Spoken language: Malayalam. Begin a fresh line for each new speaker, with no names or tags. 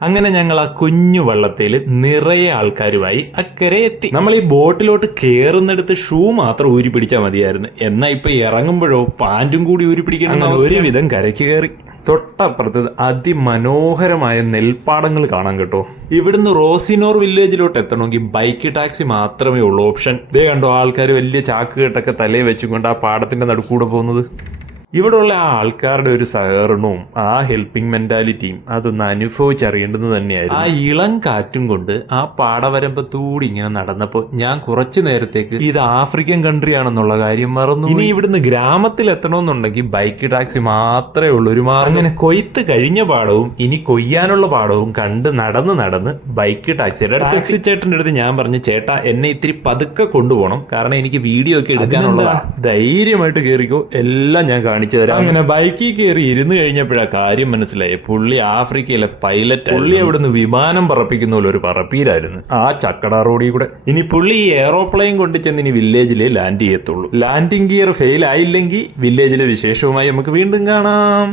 അങ്ങനെ ഞങ്ങൾ ആ കുഞ്ഞു വള്ളത്തിൽ നിറയെ ആൾക്കാരുമായി അക്കരെ എത്തി നമ്മൾ ഈ ബോട്ടിലോട്ട് കയറുന്നിടത്ത് ഷൂ മാത്രം ഊരി പിടിച്ചാൽ മതിയായിരുന്നു. എന്നാ ഇപ്പൊ ഇറങ്ങുമ്പോഴോ പാന്റും കൂടി ഊരി പിടിക്കണം ഒരുവിധം കരയ്ക്ക് കയറി. തൊട്ടപ്പുറത്ത് അതിമനോഹരമായ നെൽപ്പാടങ്ങൾ കാണാൻ കേട്ടോ. ഇവിടുന്ന് റോസിനോർ വില്ലേജിലോട്ട് എത്തണമെങ്കിൽ ബൈക്ക് ടാക്സി മാത്രമേ ഉള്ളൂ ഓപ്ഷൻ. ഇതേ കണ്ടോ ആൾക്കാർ വലിയ ചാക്ക് കെട്ടൊക്കെ തലയിൽ വെച്ചുകൊണ്ട് ആ പാടത്തിന്റെ നടുക്കൂടെ പോകുന്നത്. ഇവിടെയുള്ള ആ ആൾക്കാരുടെ ഒരു സഹകരണവും ആ ഹെൽപ്പിംഗ് മെന്റാലിറ്റിയും അതൊന്ന് അനുഭവിച്ചറിയേണ്ടത് തന്നെയായിരുന്നു. ആ ഇളം കാറ്റും കൊണ്ട് ആ പാടവരമ്പത്തൂടി ഇങ്ങനെ നടന്നപ്പോൾ ഞാൻ കുറച്ചു നേരത്തേക്ക് ഇത് ആഫ്രിക്കൻ കൺട്രി ആണെന്നുള്ള കാര്യം മറന്നു ഇനി ഇവിടുന്ന് ഗ്രാമത്തിൽ എത്തണമെന്നുണ്ടെങ്കിൽ ബൈക്ക് ടാക്സി മാത്രമേ ഉള്ളൂ. ഒരു മാർഗം അങ്ങനെ കൊയ്ത്ത് കഴിഞ്ഞ പാടവും ഇനി കൊയ്യാനുള്ള പാടവും കണ്ട് നടന്ന് നടന്ന് ബൈക്ക് ടാക്സിയുടെ ടാക്സി ചേട്ടന്റെ അടുത്ത് ഞാൻ പറഞ്ഞു ചേട്ടാ എന്നെ ഇത്തിരി പതുക്കെ കൊണ്ടുപോകണം. കാരണം എനിക്ക് വീഡിയോ ഒക്കെ എടുക്കാനുള്ള ധൈര്യമായിട്ട് കയറിക്കോ എല്ലാം ഞാൻ കാണിച്ചു തരാം. അങ്ങനെ ബൈക്കിൽ കയറി ഇരുന്ന് കഴിഞ്ഞപ്പോഴാ കാര്യം മനസ്സിലായി. പുള്ളി ആഫ്രിക്കയിലെ പൈലറ്റ് പുള്ളി അവിടുന്ന് വിമാനം പറപ്പിക്കുന്ന പോലെ ഒരു പറപ്പീരായിരുന്നു ആ ചക്കട റോഡിൽ കൂടെ. ഇനി പുള്ളി ഈ എയറോപ്ലെയിൻ കൊണ്ട് ചെന്ന് ഇനി വില്ലേജിലെ ലാൻഡ് ചെയ്യത്തുള്ളൂ. ലാൻഡിംഗ് ഗിയർ ഫെയിൽ ആയില്ലെങ്കിൽ വില്ലേജിലെ വിശേഷവുമായി നമുക്ക് വീണ്ടും കാണാം.